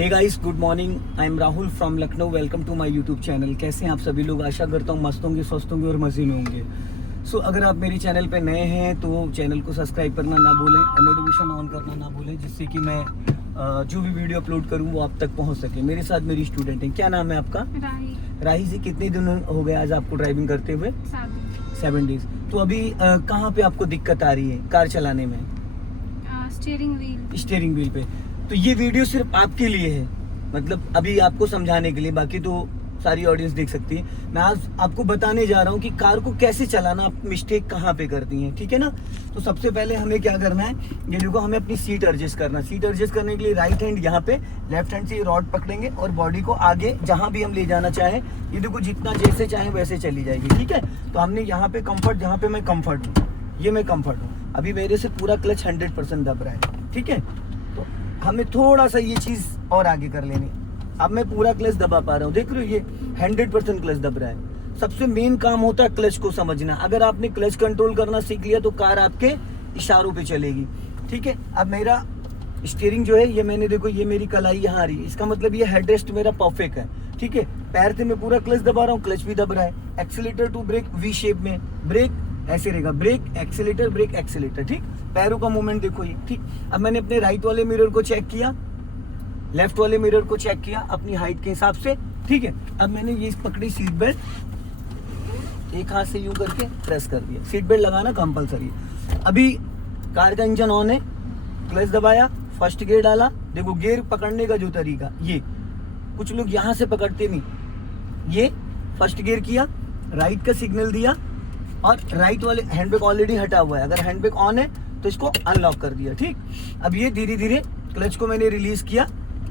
Hey guys, good morning. I am Rahul from Lucknow. Welcome to my YouTube channel. कैसे हैं आप सभी लोग? आशा करता हूँ मस्त होंगे, स्वस्थ होंगे और मजे में होंगे। सो अगर आप मेरे चैनल पे नए हैं तो चैनल को सब्सक्राइब करना ना भूलें और नोटिफिकेशन ऑन करना ना भूलें, जिससे कि मैं जो भी वीडियो अपलोड करूँ वो आप तक पहुँच सके। मेरे साथ मेरी स्टूडेंट है। क्या नाम है आपका? राही। राही जी, कितने दिन हो गए आज आपको ड्राइविंग करते हुए? 7 डेज। तो अभी कहाँ पे आपको दिक्कत आ रही है कार चलाने में? स्टीयरिंग व्हील पे। तो ये वीडियो सिर्फ आपके लिए है, मतलब अभी आपको समझाने के लिए, बाकी तो सारी ऑडियंस देख सकती है। मैं आज आपको बताने जा रहा हूँ कि कार को कैसे चलाना, आप मिस्टेक कहाँ पे करती हैं, ठीक है ना। तो सबसे पहले हमें क्या करना है, ये देखो, हमें अपनी सीट एडजस्ट करना। सीट एडजस्ट करने के लिए राइट हैंड यहाँ पे, लेफ्ट हैंड से ये रॉड पकड़ेंगे और बॉडी को आगे जहाँ भी हम ले जाना चाहें, ये देखो जितना जैसे चाहे वैसे चली जाएगी, ठीक है। तो हमने यहाँ पे कम्फर्ट, जहाँ पे मैं कम्फर्ट हूँ, ये मैं कम्फर्ट हूँ। अभी मेरे से पूरा क्लच 100% दब रहा है, ठीक है। तो हमें थोड़ा सा ये चीज़ और आगे कर लेनी। अब मैं पूरा क्लच दबा पा रहा हूँ, देख रहे हो, ये 100% क्लच दब रहा है। सबसे मेन काम होता है क्लच को समझना। अगर आपने क्लच कंट्रोल करना सीख लिया तो कार आपके इशारों पे चलेगी, ठीक है। अब मेरा स्टीयरिंग जो है, ये मैंने देखो, ये मेरी कलाई यहाँ आ रही है, इसका मतलब ये हेडरेस्ट मेरा परफेक्ट है, ठीक है। पैर से मैं पूरा क्लच दबा रहा हूँ, क्लच भी दब रहा है। Accelerator to brake V shape में, ब्रेक ऐसे रहेगा, ब्रेक एक्सीलेटर ब्रेक एक्सीलेटर, ठीक। पैरों का मूवमेंट देखो ये, ठीक। अब मैंने अपने राइट वाले मिरर को चेक किया, लेफ्ट वाले मिरर को चेक किया अपनी हाइट के हिसाब से, ठीक है। अब मैंने ये पकड़ी सीट बेल्ट, एक हाथ से यूं करके प्रेस कर दिया। सीट बेल्ट लगाना कंपलसरी है। अभी कार का इंजन ऑन है, क्लच दबाया, फर्स्ट गियर डाला। देखो गियर पकड़ने का जो तरीका, ये कुछ लोग यहाँ से पकड़ते नहीं, ये फर्स्ट गियर किया, राइट का सिग्नल दिया और राइट वाले हैंडब्रेक ऑलरेडी हटा हुआ है, अगर हैंडब्रेक ऑन है तो इसको अनलॉक कर दिया, ठीक। अब ये धीरे धीरे क्लच को मैंने रिलीज किया।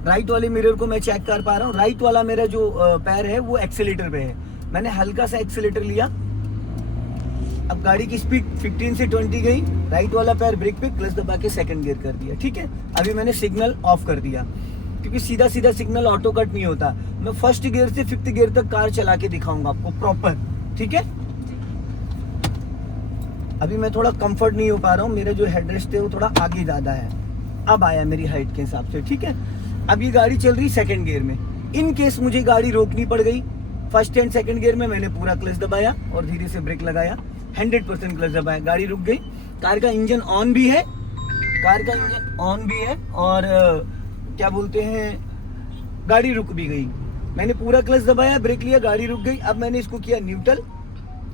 राइट वाले मिरर को मैं चेक कर पा रहा हूँ, राइट वाला मेरा जो पैर है वो एक्सीलेटर पे है। मैंने हल्का सा एक्सीलेटर लिया। अब गाड़ी की स्पीड 15 से 20 गई, राइट वाला पैर ब्रेक पे, क्लच दबा के सेकंड गियर कर दिया, ठीक है। अभी मैंने सिग्नल ऑफ कर दिया, क्योंकि सीधा सीधा सिग्नल ऑटो कट नहीं होता। मैं फर्स्ट गियर से 5th गियर तक कार चला के दिखाऊंगा आपको प्रॉपर, ठीक है। अभी मैं थोड़ा कंफर्ट नहीं हो पा रहा हूँ, मेरा जो हेडरेस्ट है वो थोड़ा आगे ज्यादा है, अब आया मेरी हाइट के हिसाब से, ठीक है। अब ये गाड़ी चल रही सेकंड गियर में। इन केस मुझे गाड़ी रोकनी पड़ गई, फर्स्ट एंड सेकंड गियर में मैंने पूरा क्लच दबाया और धीरे से ब्रेक लगाया, 100% क्लच दबाया, गाड़ी रुक गई। कार का इंजन ऑन भी है, कार का इंजन ऑन भी है और क्या बोलते हैं, गाड़ी रुक भी गई। मैंने पूरा क्लच दबाया, ब्रेक लिया, गाड़ी रुक गई। अब मैंने इसको किया न्यूट्रल,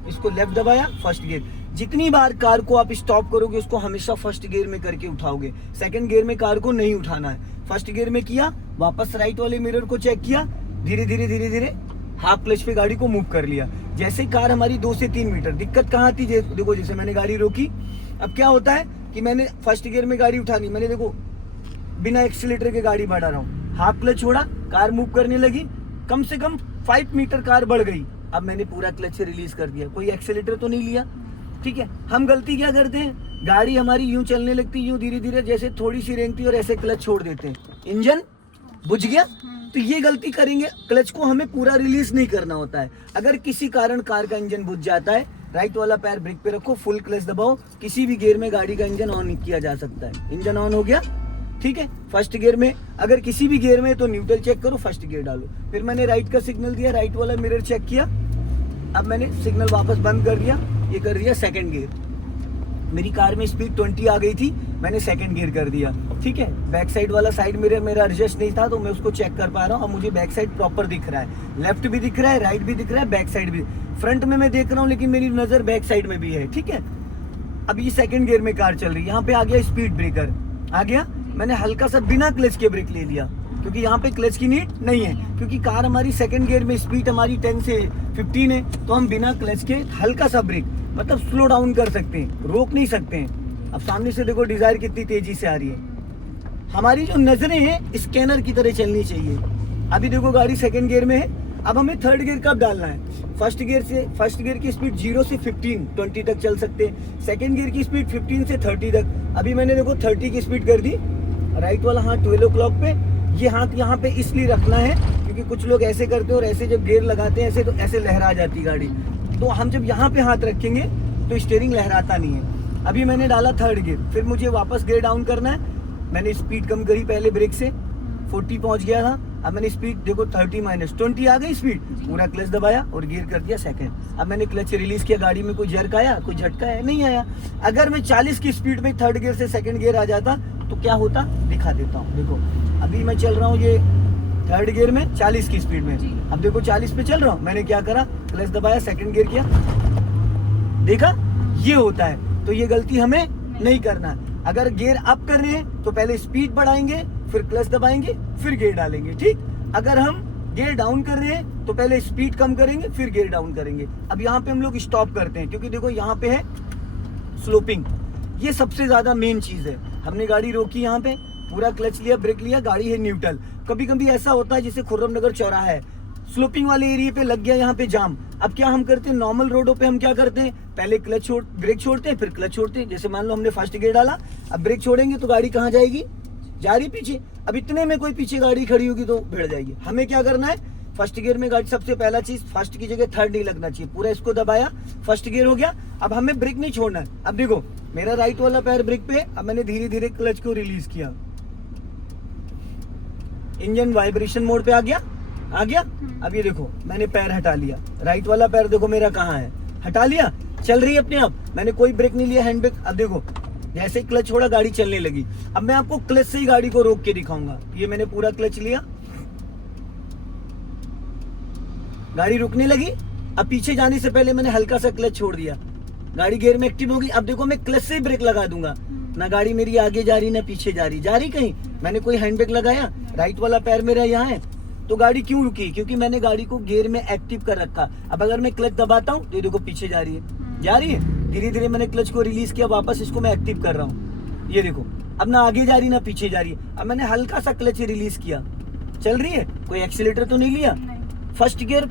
इसको लेफ्ट दबाया, फर्स्ट गियर। जितनी बार कार को आप स्टॉप करोगे उसको हमेशा फर्स्ट गियर में करके उठाओगे, सेकंड गियर में कार को नहीं उठाना है। फर्स्ट गियर में किया, वापस राइट वाले मिरर को चेक किया, धीरे धीरे धीरे धीरे हाफ क्लच पे गाड़ी को मूव कर लिया। जैसे कार हमारी 2 से 3 मीटर, दिक्कत कहाँ थी, देखो जैसे मैंने गाड़ी रोकी, अब क्या होता है कि मैंने फर्स्ट गियर में गाड़ी उठानी, मैंने देखो बिना एक्सीलेटर के गाड़ी बढ़ा रहा हूँ, हाफ क्लच छोड़ा, कार मूव करने लगी, कम से कम 5 मीटर कार बढ़ गई। अब मैंने पूरा क्लच से रिलीज कर दिया, कोई एक्सीलेटर तो नहीं लिया, ठीक है। हम गलती क्या करते हैं, गाड़ी हमारी यूं चलने लगती, यूं धीरे धीरे जैसे थोड़ी सी रेंगती और ऐसे क्लच छोड़ देते हैं, इंजन बुझ गया। तो ये गलती करेंगे, क्लच को हमें पूरा रिलीज नहीं करना होता है। अगर किसी कारण कार का इंजन बुझ जाता है, राइट वाला पैर ब्रेक पे रखो, फुल क्लच दबाओ, किसी भी गियर में गाड़ी का इंजन ऑन किया जा सकता है। इंजन ऑन हो गया, ठीक है। फर्स्ट गियर में, अगर किसी भी गियर में तो न्यूट्रल चेक करो, फर्स्ट गियर डालो। फिर मैंने राइट का सिग्नल दिया, राइट वाला मिरर चेक किया, अब मैंने सिग्नल वापस बंद कर दिया, ये कर दिया सेकंड गियर। मेरी कार में स्पीड 20 आ गई थी, मैंने सेकंड गियर कर दिया, ठीक है। बैक साइड वाला साइड मिरर मेरा एडजस्ट नहीं था तो मैं उसको चेक कर पा रहा हूँ। अब मुझे बैक साइड प्रॉपर दिख रहा है, लेफ्ट भी दिख रहा है, राइट भी दिख रहा है, बैक साइड भी। फ्रंट में मैं देख रहा हूँ लेकिन मेरी नजर बैक साइड में भी है, ठीक है। अब ये सेकंड गियर में कार चल रही है, यहाँ पे आ गया स्पीड ब्रेकर, आ गया। मैंने हल्का सा बिना क्लच के ब्रेक ले लिया, क्योंकि यहाँ पे क्लच की नीड नहीं है, क्योंकि कार हमारी सेकंड गियर में, स्पीड हमारी 10 से 15 है, तो हम बिना क्लच के हल्का सा ब्रेक, मतलब स्लो डाउन कर सकते हैं, रोक नहीं सकते हैं। अब सामने से देखो डिजायर कितनी तेजी से आ रही है। हमारी जो नजरें हैं स्कैनर की तरह चलनी चाहिए। अभी देखो गाड़ी सेकंड गियर में है, अब हमें थर्ड गियर कब डालना है। फर्स्ट गियर की स्पीड 0 से 20 तक चल सकते हैं, सेकंड गियर की स्पीड 15 से 30 तक। अभी मैंने देखो 30 की स्पीड कर दी, राइट वाला हाथ 12 o'clock पे, ये हाथ यहाँ पे इसलिए रखना है क्योंकि कुछ लोग ऐसे करते हैं और ऐसे जब गियर लगाते हैं ऐसे, तो ऐसे लहरा जाती गाड़ी। तो हम जब यहाँ पे हाथ रखेंगे तो स्टीयरिंग लहराता नहीं है। अभी मैंने डाला थर्ड गियर, फिर मुझे वापस गियर डाउन करना है। मैंने स्पीड कम करी पहले ब्रेक से, 40 पहुंच गया था। अब मैंने स्पीड देखो 30-20 आ गई स्पीड, पूरा क्लच दबाया और गियर कर दिया सेकंड। अब मैंने क्लच रिलीज किया, गाड़ी में कोई जर्क आया, कोई झटका है, नहीं आया। अगर मैं 40 की स्पीड में थर्ड गियर से सेकंड गियर आ जाता तो क्या होता, दिखा देता हूँ। देखो अभी मैं चल रहा हूँ ये थर्ड गियर में 40 की स्पीड में, अब देखो 40 पे चल रहा हूँ, मैंने क्या करा, क्लच दबाया, सेकंड गियर किया, देखा, ये होता है। तो ये गलती हमें नहीं करना है। अगर गियर अप कर रहे हैं तो पहले स्पीड बढ़ाएंगे, फिर क्लच दबाएंगे, फिर गियर डालेंगे, ठीक। अगर हम गियर डाउन कर रहे हैं तो पहले स्पीड कम करेंगे, फिर गियर डाउन करेंगे। अब यहाँ पे हम लोग स्टॉप करते हैं क्योंकि देखो यहाँ पे है स्लोपिंग, ये सबसे ज्यादा मेन चीज है। हमने गाड़ी रोकी, यहाँ पे पूरा क्लच लिया, ब्रेक लिया, गाड़ी है न्यूट्रल। कभी कभी ऐसा होता है जैसे खुर्रम नगर चौराहा है, स्लोपिंग वाले एरिया पे लग गया यहाँ पे जाम। अब क्या हम करते हैं, नॉर्मल रोडों पे हम क्या करते हैं, पहले ब्रेक छोड़ते हैं, फिर क्लच छोड़ते हैं। जैसे मान लो हमने फर्स्ट गियर डाला, अब ब्रेक छोड़ेंगे तो गाड़ी कहाँ जाएगी, जा रही पीछे। अब इतने में कोई पीछे गाड़ी खड़ी होगी तो भिड़ जाएगी। हमें क्या करना है, फर्स्ट गियर में गाड़ी, सबसे पहला चीज फर्स्ट की जगह थर्ड नहीं लगना चाहिए, पूरा इसको दबाया, फर्स्ट गियर हो गया। अब हमें ब्रेक नहीं छोड़ना है। अब देखो मेरा राइट वाला पैर ब्रेक पे, अब मैंने धीरे धीरे क्लच को रिलीज किया, इंजन वाइब्रेशन मोड पे आ गया। अब ये देखो मैंने पैर हटा लिया, राइट वाला पैर देखो मेरा कहाँ है, हटा लिया, चल रही है अपने आप, मैंने कोई ब्रेक नहीं लिया, हैंड ब्रेक। अब देखो जैसे ही क्लच छोड़ा गाड़ी चलने लगी। अब मैं आपको क्लच से ही गाड़ी को रोक के दिखाऊंगा। ये मैंने पूरा क्लच लिया, गाड़ी रुकने लगी। अब पीछे जाने से पहले मैंने हल्का सा क्लच छोड़ दिया, गाड़ी गियर में एक्टिव होगी। अब देखो मैं क्लच से ही ब्रेक लगा दूंगा, ना गाड़ी मेरी आगे जा रही ना पीछे जा रही कहीं। मैंने कोई हैंड ब्रेक लगाया, राइट वाला पैर मेरा यहाँ है, तो गाड़ी क्यों रुकी, क्योंकि मैंने गाड़ी को गियर में एक्टिव कर रखा। अब अगर मैं क्लच दबाता हूँ तो ये देखो पीछे जा रही है, धीरे धीरे मैंने क्लच को रिलीज किया, वापस इसको मैं एक्टिव कर रहा हूँ। ये देखो अब ना आगे जा रही ना पीछे जा रही है। अब मैंने हल्का सा क्लच रिलीज किया, चल रही है, कोई एक्सीलेटर तो नहीं लिया। फर्स्ट गियर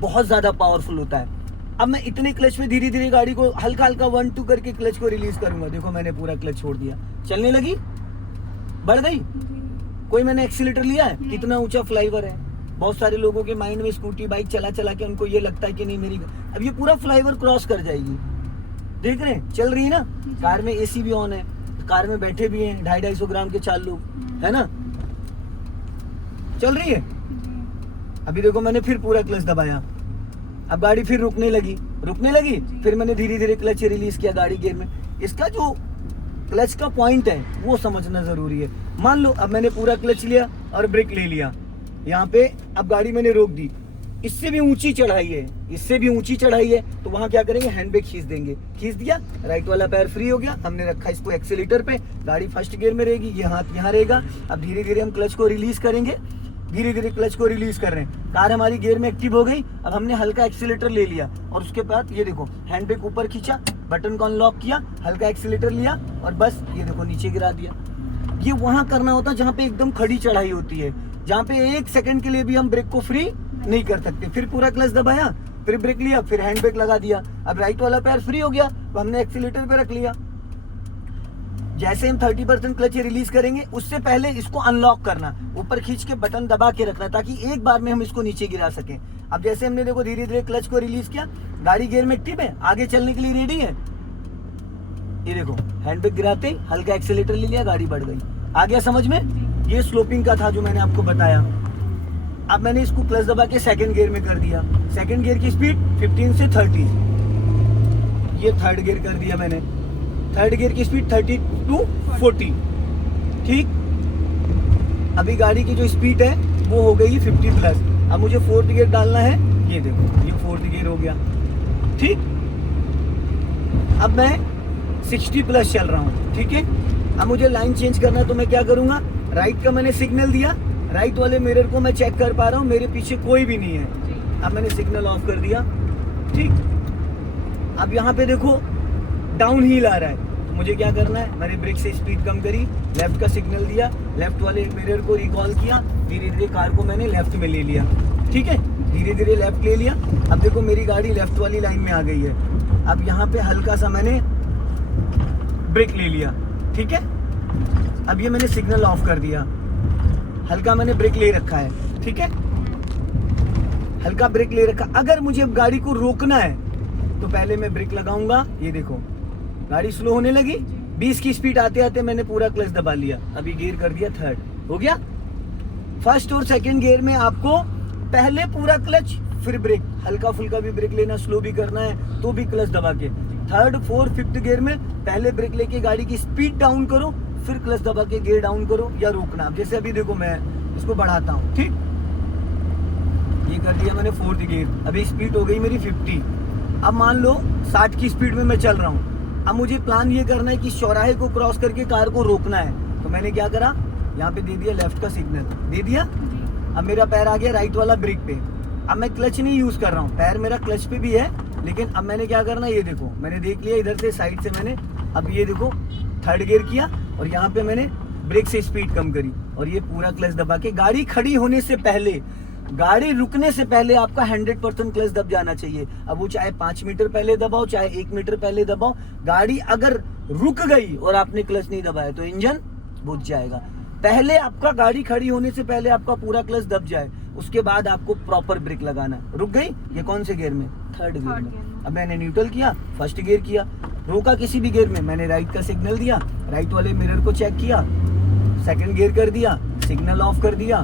बहुत ज्यादा पावरफुल होता है। अब मैं इतने क्लच में धीरे धीरे गाड़ी को हल्का हल्का 1-2 करके क्लच को रिलीज करूंगा। देखो मैंने पूरा क्लच छोड़ दिया, चलने लगी, बढ़ गई। कोई मैंने एक्सीलेटर लिया है, कितना ऊंचा फ्लाईओवर है। बहुत सारे लोगों के माइंड में स्कूटी बाइक चला चला के उनको ये लगता है कि नहीं मेरी, अब ये पूरा फ्लाईओवर क्रॉस कर जाएगी। देख रहे हैं, चल रही है ना, कार में एसी भी ऑन है, कार में बैठे भी हैं 250-250 ग्राम के 4 लोग, है ना, चल रही है। अभी देखो मैंने फिर पूरा क्लच दबाया, अब गाड़ी फिर रुकने लगी, फिर मैंने धीरे धीरे क्लच रिलीज किया गाड़ी गियर में। इसका जो क्लच का पॉइंट है वो समझना जरूरी है। मान लो अब मैंने पूरा क्लच लिया और ब्रेक ले लिया, यहाँ पे अब गाड़ी मैंने रोक दी, इससे भी ऊंची चढ़ाई है, तो वहां क्या करेंगे, हैंड ब्रेक खींच देंगे, खींच दिया, राइट वाला पैर फ्री हो गया, हमने रखा इसको एक्सीलेटर पे, गाड़ी फर्स्ट गियर में रहेगी, ये हाथ यहाँ रहेगा। अब धीरे धीरे हम क्लच को रिलीज करेंगे, धीरे धीरे क्लच को रिलीज कर रहे हैं, कार हमारी गियर में एक्टिव हो गई। अब हमने हल्का एक्सीलेटर ले लिया और उसके बाद ये देखो हैंड ब्रेक ऊपर खींचा, बटन को अनलॉक किया, हल्का एक्सीलेटर लिया और बस ये देखो नीचे गिरा दिया। ये वहां करना होता है जहाँ पे एकदम खड़ी चढ़ाई होती है, जहाँ पे 1 सेकंड के लिए भी हम ब्रेक को फ्री नहीं कर सकते। फिर पूरा क्लच दबाया, फिर ब्रेक लिया, फिर हैंड ब्रेक लगा दिया। अब राइट वाला पैर फ्री हो गया, तो हमने एक्सीलेटर पे रख लिया। जैसे हम 30% क्लच रिलीज करेंगे, उससे पहले इसको अनलॉक करना, ऊपर खींच के बटन दबा के रखना, ताकि एक बार में हम इसको नीचे गिरा सकें। अब जैसे हमने देखो धीरे धीरे क्लच को रिलीज किया, गाड़ी गियर में एक्टिव है, आगे चलने के लिए रेडी है। ये देखो हैंड ब्रेक गिराते ही हल्का एक्सीलेटर ले लिया, गाड़ी बढ़ गई। आ गया समझ में? ये स्लोपिंग का था जो मैंने आपको बताया। अब मैंने इसको क्लच दबा के सेकंड गियर में कर दिया, सेकंड गियर की स्पीड 15 से 30, ये थर्ड गियर कर दिया मैंने, थर्ड गियर की स्पीड 30 to 40, ठीक। अभी गाड़ी की जो स्पीड है वो हो गई 50+। अब मुझे फोर्थ गियर डालना है, ये देखो ये फोर्थ गियर हो गया, ठीक। अब मैं 60+ चल रहा हूँ, ठीक है। अब मुझे लाइन चेंज करना है, तो मैं क्या करूंगा, राइट का मैंने सिग्नल दिया, राइट वाले मिरर को मैं चेक कर पा रहा हूँ, मेरे पीछे कोई भी नहीं है। अब मैंने सिग्नल ऑफ कर दिया, ठीक। अब यहाँ पे देखो डाउन हिल आ रहा है, तो मुझे क्या करना है, मैंने ब्रेक से स्पीड कम करी, लेफ्ट का सिग्नल दिया, लेफ्ट वाले मिरर को रिकॉल किया, धीरे धीरे कार को मैंने लेफ्ट में ले लिया, ठीक है, धीरे धीरे लेफ्ट ले लिया। अब देखो मेरी गाड़ी लेफ्ट वाली लाइन में आ गई है। अब यहाँ पे हल्का सा मैंने ब्रेक ले लिया, ठीक है। अब ये मैंने सिग्नल ऑफ कर दिया, हल्का मैंने ब्रेक ले रखा है, ठीक है, हल्का ब्रेक ले रखा। अगर मुझे अब गाड़ी को रोकना है तो पहले मैं ब्रेक लगाऊंगा, ये देखो गाड़ी स्लो होने लगी, 20 की स्पीड आते आते मैंने पूरा क्लच दबा लिया, अभी गियर कर दिया थर्ड, हो गया। फर्स्ट और सेकंड गियर में आपको पहले पूरा क्लच, फिर ब्रेक, हल्का फुल्का भी ब्रेक लेना, स्लो भी करना है तो भी क्लच दबा के। थर्ड, फोर्थ, फिफ्थ गियर में पहले ब्रेक लेके गाड़ी की स्पीड डाउन करो, फिर क्लच दबा के गियर डाउन करो या रोकना। जैसे अभी देखो मैं इसको बढ़ाता हूँ, ठीक, ये कर दिया मैंने फोर्थ गियर, अभी स्पीड हो गई मेरी 50। अब मान लो 60 की स्पीड में मैं चल रहा हूँ। अब मुझे प्लान ये करना है कि चौराहे को क्रॉस करके कार को रोकना है, तो मैंने क्या करा, यहाँ पे दे दिया लेफ्ट का सिग्नल, दे दिया। अब मेरा पैर आ गया राइट वाला ब्रेक पे। अब मैं क्लच नहीं यूज कर रहा हूँ, पैर मेरा क्लच पे भी है, लेकिन अब मैंने क्या करना, ये देखो मैंने देख लिया इधर से साइड से मैंने, अब ये देखो थर्ड गियर किया और यहाँ पे मैंने ब्रेक से स्पीड कम करी और ये पूरा क्लच दबा के, गाड़ी खड़ी होने से पहले, गाड़ी रुकने से पहले आपका 100% क्लच दब जाना चाहिए। अब वो चाहे 5 मीटर पहले दबाओ, चाहे 1 मीटर पहले दबाओ, गाड़ी अगर रुक गई और आपने क्लच नहीं दबाया तो इंजन बुझ जाएगा। पहले आपका गाड़ी खड़ी होने से पहले आपका पूरा क्लच दब जाए, उसके बाद आपको प्रॉपर ब्रेक लगाना। रुक गई, ये कौन से गियर में, थर्ड गियर में। अब मैंने न्यूट्रल किया, फर्स्ट गियर किया, रोका किसी भी गियर में, मैंने राइट का सिग्नल दिया, राइट वाले मिरर को चेक किया, सेकंड गियर कर दिया, सिग्नल ऑफ कर दिया,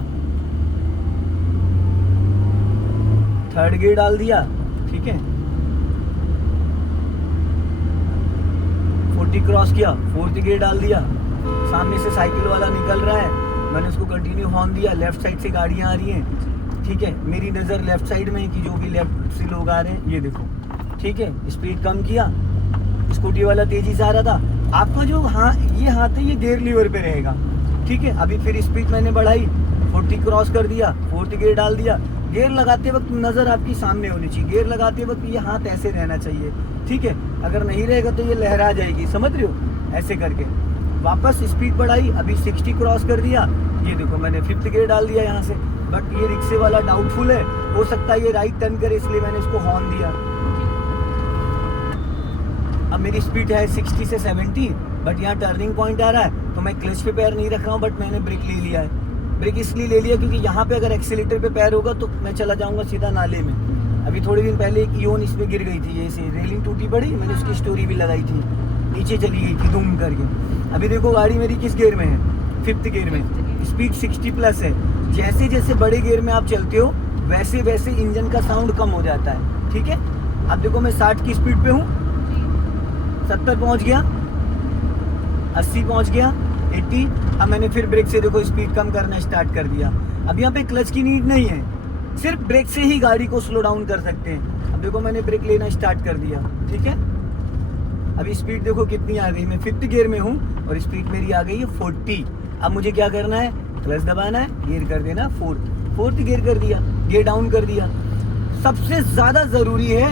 थर्ड गियर डाल दिया, ठीक है, 40 क्रॉस किया, फोर्थ गियर डाल दिया, सामने से साइकिल वाला निकल रहा है, मैंने उसको कंटिन्यू हॉर्न दिया, लेफ्ट साइड से गाड़ियां आ रही हैं, ठीक है, मेरी नज़र लेफ्ट साइड में है कि जो भी लेफ्ट से लोग आ रहे हैं, ये देखो, ठीक है, स्पीड कम किया, स्कूटी वाला तेजी से आ रहा था, आपका जो ये हाथ है ये गियर लीवर पे रहेगा, ठीक है। अभी फिर स्पीड मैंने बढ़ाई, 40 क्रॉस कर दिया, फोर्थ गियर डाल दिया। गियर लगाते वक्त नज़र आपकी सामने होनी चाहिए, गियर लगाते वक्त ये हाथ ऐसे रहना चाहिए, ठीक है, अगर नहीं रहेगा तो ये लहरा जाएगी, समझ रहे हो, ऐसे करके वापस स्पीड बढ़ाई, अभी 60 क्रॉस कर दिया, ये देखो मैंने फिफ्थ गियर डाल दिया यहाँ से, बट ये रिक्शे वाला डाउटफुल है, हो सकता है ये राइट टर्न करे, इसलिए मैंने इसको हॉर्न दिया। अब मेरी स्पीड है 60 से 70, बट यहाँ टर्निंग पॉइंट आ रहा है तो मैं क्लच पे पैर नहीं रख रहा हूँ, बट मैंने ब्रेक ले लिया है। ब्रेक इसलिए ले लिया क्योंकि यहाँ पे अगर एक्सीलेटर पे पैर होगा तो मैं चला जाऊँगा सीधा नाले में। अभी थोड़े दिन पहले एक इयोन इसमें गिर गई थी, ये से रेलिंग टूटी पड़ी, मैंने उसकी स्टोरी भी लगाई थी, नीचे चली गई थी धूम करके। अभी देखो गाड़ी मेरी किस गियर में है, फिफ्थ गियर में, स्पीड 60 प्लस है। जैसे जैसे बड़े गियर में आप चलते हो वैसे वैसे इंजन का साउंड कम हो जाता है, ठीक है। अब देखो मैं 60 की स्पीड पे हूँ, 70 पहुँच गया, 80 पहुँच गया, 80। अब मैंने फिर ब्रेक से देखो स्पीड कम करना स्टार्ट कर दिया। अब यहाँ पे क्लच की नीड नहीं है, सिर्फ ब्रेक से ही गाड़ी को स्लो डाउन कर सकते हैं। अब देखो मैंने ब्रेक लेना स्टार्ट कर दिया, ठीक है। अभी स्पीड देखो कितनी आ गई, मैं फिफ्थ गियर में हूँ और स्पीड मेरी आ गई है 40। अब मुझे क्या करना है, क्लच दबाना है, गियर कर देना फोर्थ गियर कर दिया, गियर डाउन कर दिया। सबसे ज़्यादा ज़रूरी है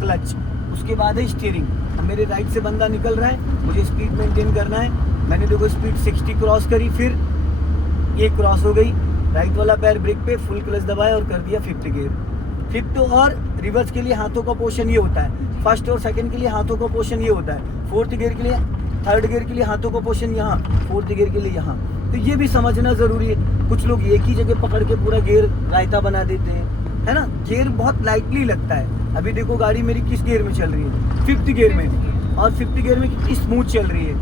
क्लच, उसके बाद है स्टीयरिंग। अब मेरे राइट से बंदा निकल रहा है, मुझे स्पीड मेंटेन करना है। मैंने देखो स्पीड 60 क्रॉस करी, फिर ये क्रॉस हो गई, राइट वाला पैर ब्रेक पे, फुल क्लच दबाया और कर दिया फिफ्थ गियर। फिफ्थ और रिवर्स के लिए हाथों का पोर्शन ये होता है, फर्स्ट और सेकंड के लिए हाथों का पोर्शन ये होता है, फोर्थ गियर के लिए, थर्ड गियर के लिए हाथों का पोर्शन यहाँ, फोर्थ गियर के लिए यहाँ। तो ये भी समझना ज़रूरी है। कुछ लोग एक ही जगह पकड़ के पूरा गियर रायता बना देते हैं, है ना, गियर बहुत लाइटली लगता है। अभी देखो गाड़ी मेरी किस गियर में चल रही है, फिफ्थ गियर में, और फिफ्थ गियर में कितनी स्मूथ चल रही है,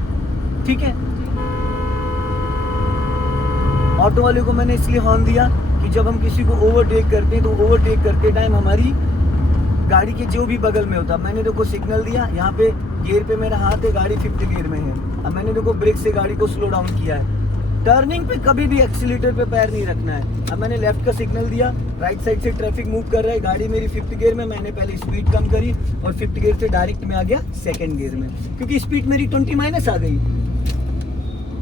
ठीक है। ऑटो वाले को मैंने इसलिए हॉर्न दिया कि जब हम किसी को ओवरटेक करते हैं तो ओवरटेक करते टाइम हमारी गाड़ी के जो भी बगल में होता, मैंने देखो सिग्नल दिया, यहाँ पे गियर पे मेरा हाथ है, गाड़ी फिफ्थ गियर में है। अब मैंने देखो ब्रेक से गाड़ी को स्लो डाउन किया है। टर्निंग पे कभी भी एक्सीलेटर पे पैर नहीं रखना है। अब मैंने लेफ्ट का सिग्नल दिया, राइट साइड से ट्रैफिक मूव कर रहा है, गाड़ी मेरी फिफ्थ गियर में, मैंने पहले स्पीड कम करी और फिफ्थ गियर से डायरेक्ट में आ गया सेकेंड गियर में, क्योंकि स्पीड मेरी 20 माइनस आ गई।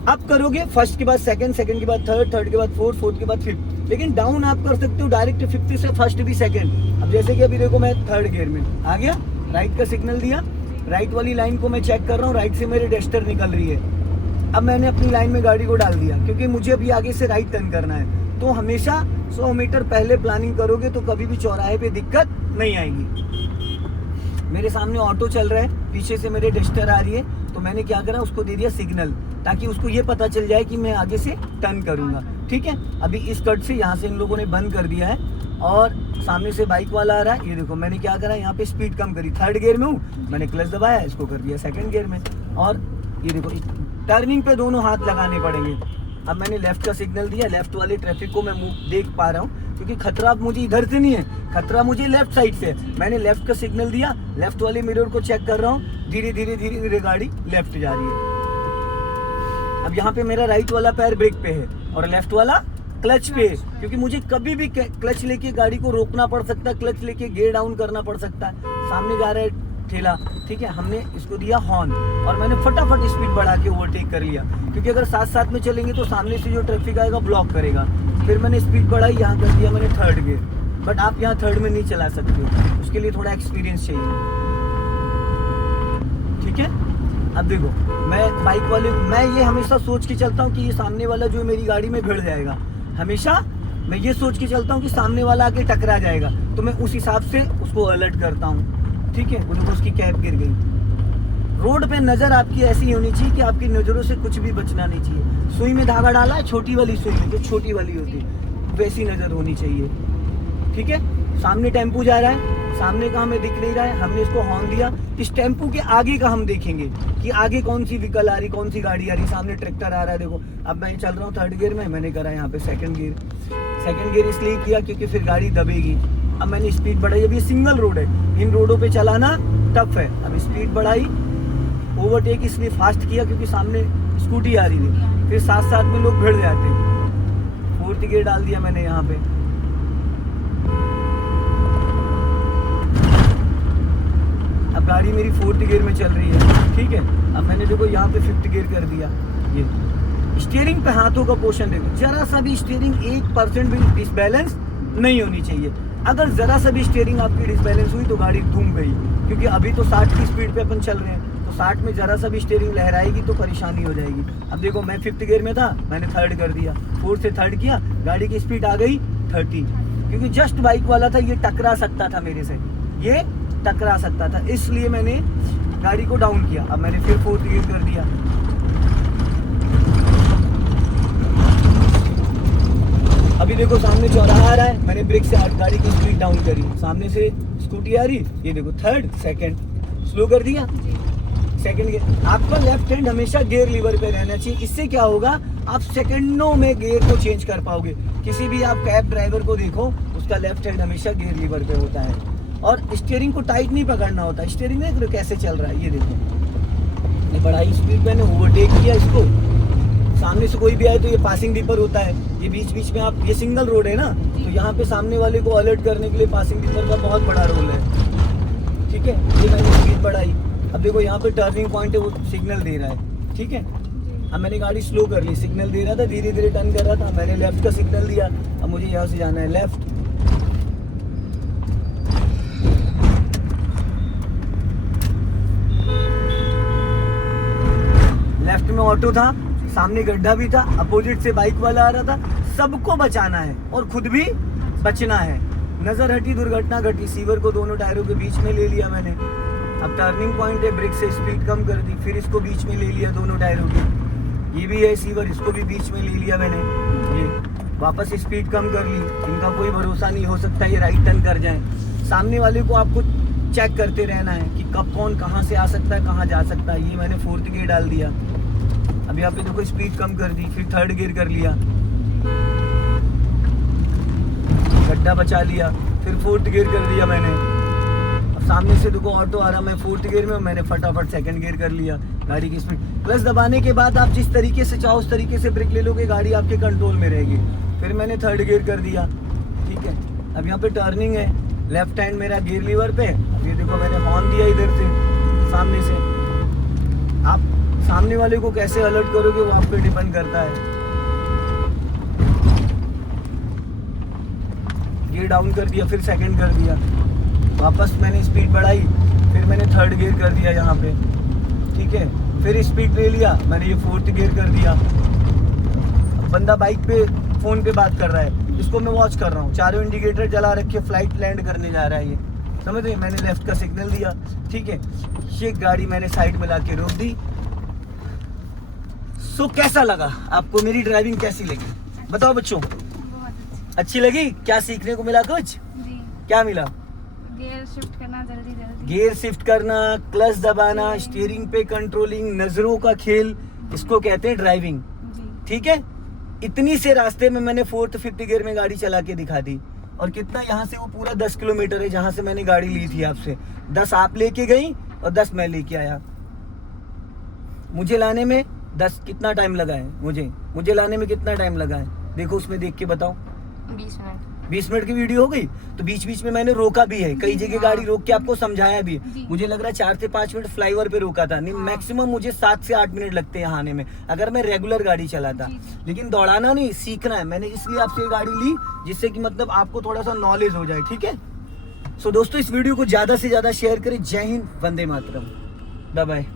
आप करोगे फर्स्ट के बाद सेकंड, सेकंड के बाद थर्ड, थर्ड के बाद फोर्थ, फोर्थ के बाद फिफ्थ, लेकिन डाउन आप कर सकते हो डायरेक्ट फिफ्थ से फर्स्ट भी सेकंड। अब जैसे कि अभी देखो मैं थर्ड गियर में आ गया, राइट का सिग्नल दिया, राइट वाली लाइन को मैं चेक कर रहा हूँ, राइट से मेरे डस्टर निकल रही है। अब मैंने अपनी लाइन में गाड़ी को डाल दिया क्योंकि मुझे अभी आगे से राइट टर्न करना है। तो हमेशा 100 मीटर पहले प्लानिंग करोगे तो कभी भी चौराहे पे दिक्कत नहीं आएगी। मेरे सामने ऑटो चल रहा है, पीछे से मेरे डस्टर आ रही है, तो मैंने क्या करा, उसको दे दिया सिग्नल ताकि उसको ये पता चल जाए कि मैं आगे से टर्न करूंगा, ठीक है। अभी इस कट से यहाँ से इन लोगों ने बंद कर दिया है और सामने से बाइक वाला आ रहा है। ये देखो मैंने क्या करा, यहाँ पे स्पीड कम करी, थर्ड गियर में हूँ, मैंने क्लच दबाया, इसको कर दिया सेकंड गियर में। और ये देखो टर्निंग पे दोनों हाथ लगाने पड़ेंगे, अब मैंने लेफ्ट का सिग्नल दिया, लेफ्ट वाले ट्रैफिक को मैं मुंह देख पा रहा हूँ क्योंकि खतरा अब मुझे इधर से नहीं है, खतरा मुझे लेफ्ट साइड से है। मैंने लेफ्ट का सिग्नल दिया, लेफ्ट वाले मिरर को चेक कर रहा हूँ, धीरे धीरे गाड़ी लेफ्ट जा रही है। अब यहाँ पे मेरा राइट वाला पैर ब्रेक पे है और लेफ्ट वाला क्लच पे है, क्योंकि मुझे कभी भी क्लच लेके गाड़ी को रोकना पड़ सकता है, क्लच लेके गियर डाउन करना पड़ सकता है। सामने जा रहा है ठेला, ठीक है, हमने इसको दिया हॉर्न और मैंने फटाफट स्पीड बढ़ा के ओवरटेक कर लिया, क्योंकि अगर साथ साथ में चलेंगे तो सामने से जो ट्रैफिक आएगा ब्लॉक करेगा। फिर मैंने स्पीड बढ़ाई, यहाँ कर दिया मैंने थर्ड गियर, बट आप यहाँ थर्ड में नहीं चला सकते, उसके लिए थोड़ा एक्सपीरियंस चाहिए, ठीक है। अब देखो मैं बाइक वाले, मैं ये हमेशा सोच के चलता हूँ कि ये सामने वाला जो मेरी गाड़ी में भिड़ जाएगा, हमेशा मैं ये सोच के चलता हूँ कि सामने वाला आके टकरा जाएगा, तो मैं उस हिसाब से उसको अलर्ट करता हूँ, ठीक है। उनको उसकी कैप गिर गई। रोड पे नज़र आपकी ऐसी होनी चाहिए कि आपकी नज़रों से कुछ भी बचना नहीं चाहिए। सुई में धागा डाला है, छोटी वाली सुई में जो छोटी वाली होती है वैसी नज़र होनी चाहिए, ठीक है। सामने टेम्पू जा रहा है, सामने का हमें दिख नहीं रहा है, हमने इसको हॉर्न दिया, इस टेम्पू के आगे का हम देखेंगे कि आगे कौन सी व्हीकल आ रही, कौन सी गाड़ी आ रही। सामने ट्रैक्टर आ रहा है, देखो अब मैं चल रहा हूँ थर्ड गियर में, मैंने करा यहाँ पे सेकंड गियर इसलिए किया क्योंकि फिर गाड़ी दबेगी। अब मैंने स्पीड बढ़ाई, अब ये सिंगल रोड है, इन रोडों पे चलाना टफ है। अब स्पीड बढ़ाई, ओवरटेक इसलिए फास्ट किया क्योंकि सामने स्कूटी आ रही थी, फिर साथ साथ में लोग भिड़ जाते। फोर्थ गियर डाल दिया मैंने यहाँ पे, अब गाड़ी मेरी फोर्थ गियर में चल रही है, ठीक है। अब मैंने देखो यहाँ पे फिफ्थ गियर कर दिया। ये स्टीयरिंग पे हाथों का पोर्शन देखो, जरा सा भी स्टीयरिंग 1% भी डिसबैलेंस नहीं होनी चाहिए। अगर जरा सा भी स्टीयरिंग आपकी डिसबैलेंस हुई तो गाड़ी घूम गई, क्योंकि अभी तो 60 की स्पीड पे अपन चल रहे हैं, तो 60 में जरा सा भी स्टीयरिंग लहराएगी तो परेशानी हो जाएगी। अब देखो मैं फिफ्थ गियर में था, मैंने थर्ड कर दिया, फोर्थ से थर्ड किया, गाड़ी की स्पीड आ गई 30, क्योंकि जस्ट बाइक वाला था, ये टकरा सकता था मेरे से, ये टकरा सकता था, इसलिए मैंने गाड़ी को डाउन किया। अब मैंने फिर फोर्थ गियर कर दिया। अभी देखो सामने चौराहा आ रहा है, मैंने ब्रेक से गाड़ी की स्पीड डाउन करी, सामने से स्कूटी आ रही, ये देखो थर्ड सेकंड स्लो कर दिया, सेकंड गियर। आपका लेफ्ट हैंड हमेशा गियर लीवर पे रहना चाहिए, इससे क्या होगा आप सेकंडों में गियर को चेंज कर पाओगे। किसी भी आप कैब ड्राइवर को देखो, उसका लेफ्ट हैंड हमेशा गियर लीवर पे होता है, और स्टीयरिंग को टाइट नहीं पकड़ना होता। स्टीयरिंग देख लो कैसे चल रहा है, ये देखो, ये बढ़ाई स्पीड, मैंने ओवरटेक किया इसको, सामने से कोई भी आए तो ये पासिंग दीपर होता है, ये बीच बीच में आप, ये सिंगल रोड है ना, तो यहाँ पे सामने वाले को अलर्ट करने के लिए पासिंग दीपर का बहुत बड़ा रोल है, ठीक है। ये मैंने स्पीड बढ़ाई, अब देखो यहाँ पे टर्निंग पॉइंट है, वो सिग्नल दे रहा है, ठीक है। अब मैंने गाड़ी स्लो कर ली, सिग्नल दे रहा था, धीरे धीरे टर्न कर रहा था, मैंने लेफ्ट का सिग्नल दिया, अब मुझे यहाँ से जाना है लेफ्ट। लेफ्ट में ऑटो था, सामने गड्ढा भी था, अपोजिट से बाइक वाला आ रहा था, सबको बचाना है और खुद भी बचना है। नजर हटी, दुर्घटना घटी, सीवर को दोनों टायरों के बीच में ले लिया मैंने। अब टर्निंग पॉइंट है, ब्रेक से स्पीड कम कर दी, फिर इसको बीच में ले लिया दोनों टायरों के, ये भी है सीवर, इसको भी बीच में ले लिया मैंने, ये वापस स्पीड कम कर ली। इनका कोई भरोसा नहीं, हो सकता ये राइट टर्न कर जाए। सामने वाले को आपको चेक करते रहना है कि कब कौन कहाँ से आ सकता है, कहाँ जा सकता है। ये मैंने फोर्थ गियर डाल दिया, अब यहाँ पे देखो स्पीड कम कर दी, फिर थर्ड गियर कर लिया, गड्ढा बचा लिया, फिर फोर्थ गियर कर दिया मैंने। अब सामने से देखो ऑटो आ रहा, मैं फोर्थ गियर में, मैंने फटाफट सेकंड गियर कर लिया। गाड़ी की स्पीड प्लस दबाने के बाद आप जिस तरीके से चाहो उस तरीके से ब्रेक ले लोगे, गाड़ी आपके कंट्रोल में रहेगी। फिर मैंने थर्ड गियर कर दिया, ठीक है। अब यहाँ पे टर्निंग है, लेफ्ट हैंड मेरा गियर लीवर पे, अब ये देखो मैंने हॉर्न दिया इधर से, सामने से। आप सामने वाले को कैसे अलर्ट करोगे वो आप पे डिपेंड करता है। गियर डाउन कर दिया, फिर सेकंड कर दिया, वापस मैंने स्पीड बढ़ाई, फिर मैंने थर्ड गियर कर दिया यहाँ पे, ठीक है। फिर स्पीड ले लिया, मैंने ये फोर्थ गियर कर दिया। बंदा बाइक पे फोन पे बात कर रहा है, इसको मैं वॉच कर रहा हूँ, चारों इंडिकेटर जला रखे, फ्लाइट लैंड करने जा रहा है ये, समझ रहे। मैंने लेफ्ट का सिग्नल दिया, ठीक है। ये गाड़ी मैंने साइड में ला के रोक दी। सो कैसा लगा आपको, मेरी ड्राइविंग कैसी लगी बताओ बच्चों? अच्छी लगी? क्या सीखने को मिला कुछ? जी। क्या मिला? गियर शिफ्ट करना जल्दी जल्दी, गियर शिफ्ट करना, क्लच दबाना, स्टीयरिंग पे कंट्रोलिंग, नजरों का खेल, इसको कहते हैं ड्राइविंग, जी। ठीक है। इतनी से रास्ते में मैंने 4th 5th गियर में गाड़ी चला के दिखा दी। और कितना यहाँ से वो पूरा 10 किलोमीटर है जहाँ से मैंने गाड़ी ली थी आपसे। 10 आप लेके गई और 10 मैं लेके आया। मुझे लाने में 10 कितना टाइम लगा है? मुझे लाने में कितना टाइम लगा है? देखो उसमें देख के बताओ। 20 मिनट। 20 मिनट की वीडियो हो गई। तो बीच बीच में मैंने रोका भी है, कई जगह गाड़ी रोक के आपको समझाया भी है। जी। मुझे लग रहा है 4 से 5 मिनट फ्लाईओवर पे रोका था, नहीं मैक्सिमम मुझे 7 से 8 मिनट लगते हैं यहाँ आने में, अगर मैं रेगुलर गाड़ी चलाता। जी, जी। लेकिन दौड़ाना नहीं, सीखना है। मैंने इसलिए आपसे ये गाड़ी ली जिससे कि मतलब आपको थोड़ा सा नॉलेज हो जाए, ठीक है। सो दोस्तों, इस वीडियो को ज्यादा से ज्यादा शेयर करें। जय हिंद, वंदे मातरम, बाय बाय।